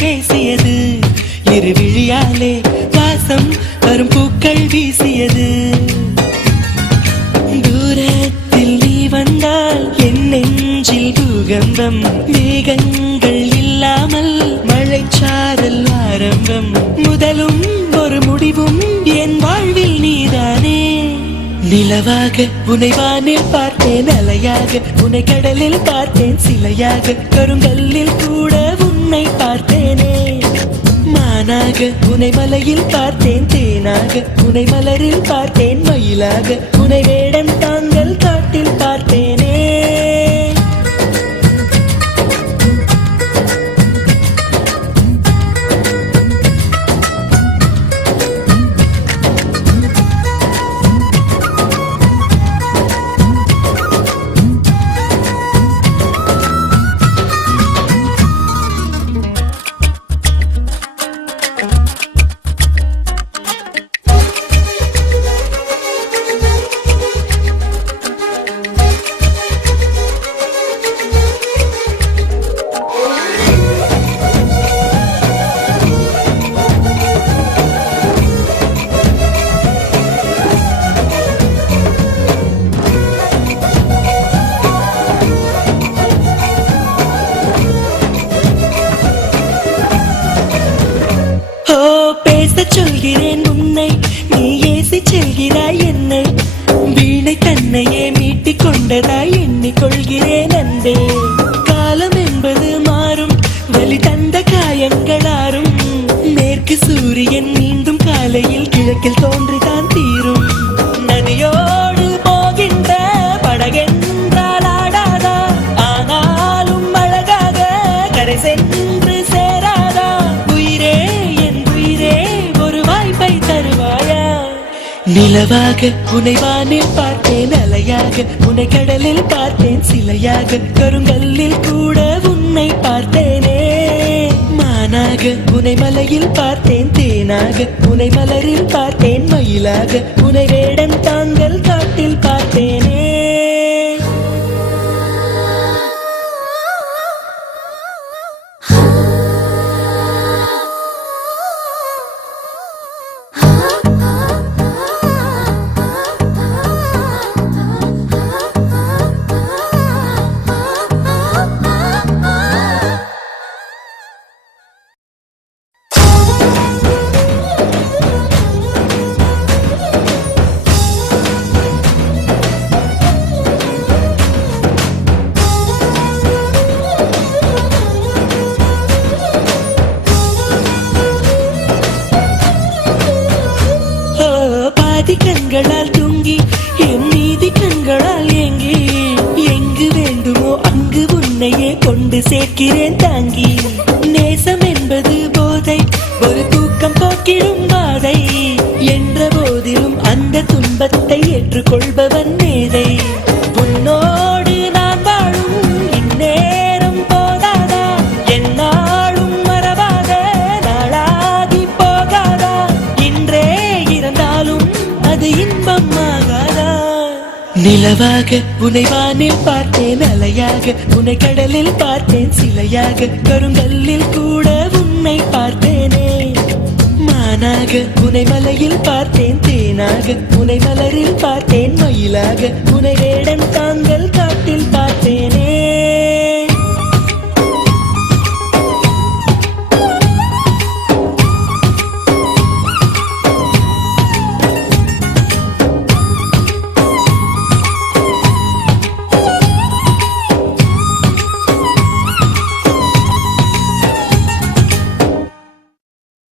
பேசியது, இரு விழியாலே வாசம் வரும் பூக்கள் வீசியது. தூரத்தில் நீ வந்தால் என் நெஞ்சில் பூகம்பம், மேகங்கள் இல்லாமல் மழைச்சாரல் ஆரம்பம். முதலும் ஒரு முடிவும் என் வாழ்வில் நீதானே. நிலவாக உன்னை வானில் பார்த்தேன், அலையாக உன்னை கடலில் பார்த்தேன், சிலையாக கருங்கல்லில் கூட உன்னை பார்த்தேனே. மானாக உன்னை மலையில் பார்த்தேன், தேனாக உன்னை மலரில் பார்த்தேன், மயிலாக உன்னை வேடன் தாங்கள் காட்டில் பார்த்தேனே. சொல்கிறேன் உன்னை, நீ ஏசி செல்கிறாய் என்னை, வீணை தன்னையே மீட்டிக் கொண்டதாய் எண்ணிக்கொள்கிறேன் அன்பே. காலம் என்பது மாறும், வலி தந்த காயங்களாரும், மேற்கு சூரியன் மீண்டும் காலையில் கிழக்கில் தோன்றிதான் தீரும். நதியோடு போகின்ற படகென்றால் ஆடாதா, ஆனாலும் அழகாக கரை சென்று சேராதா. உயிரே என் உயிரே ஒரு வாய்ப்பை தருவாயா. நிலவாக உன்னை வானில் பார்த்தேன், அலையாக உன்னை கடலில் பார்த்தேன், சிலையாக கருங்கல்லில் கூட உன்னை பார்த்தேனே. மானாக உன்னை மலையில் பார்த்தேன், தேனாக உன்னை மலரில் பார்த்தேன், மயிலாக உன்னை வேடன் தாங்கள் காட்டில் பார்த்தேனே. கண்களால் தூங்கி என் நீதி கண்களால் ஏங்கி, எங்கு வேண்டுமோ அங்கு உன்னையே கொண்டு சேர்க்கிறேன் தாங்கி. நேசம் என்பது போதை, ஒரு தூக்கம் போக்கிடும் பாதை, என்ற போதிலும் அந்த துன்பத்தை ஏற்றுக்கொள்பவன் மேதை. உன்னோடு நான் வாழும் இந்நேரம் போதாதா, என்னாலும் மறவாத நாளாகி போகாதா. இன்றே இருந்தாலும் அது இன்பமாகாதா. நிலவாக உன்னை வானில் பார்த்தேன், அலையாக உன்னை கடலில் பார்த்தேன், சிலையாக கருங்கல்லில் கூட உன்னை பார்த்தேனே. மானாக உன்னை மலையில் பார்த்தேன், தேனாக உன்னை மலரில் பார்த்தேன், மயிலாக உன்னை வேடன் தாங்க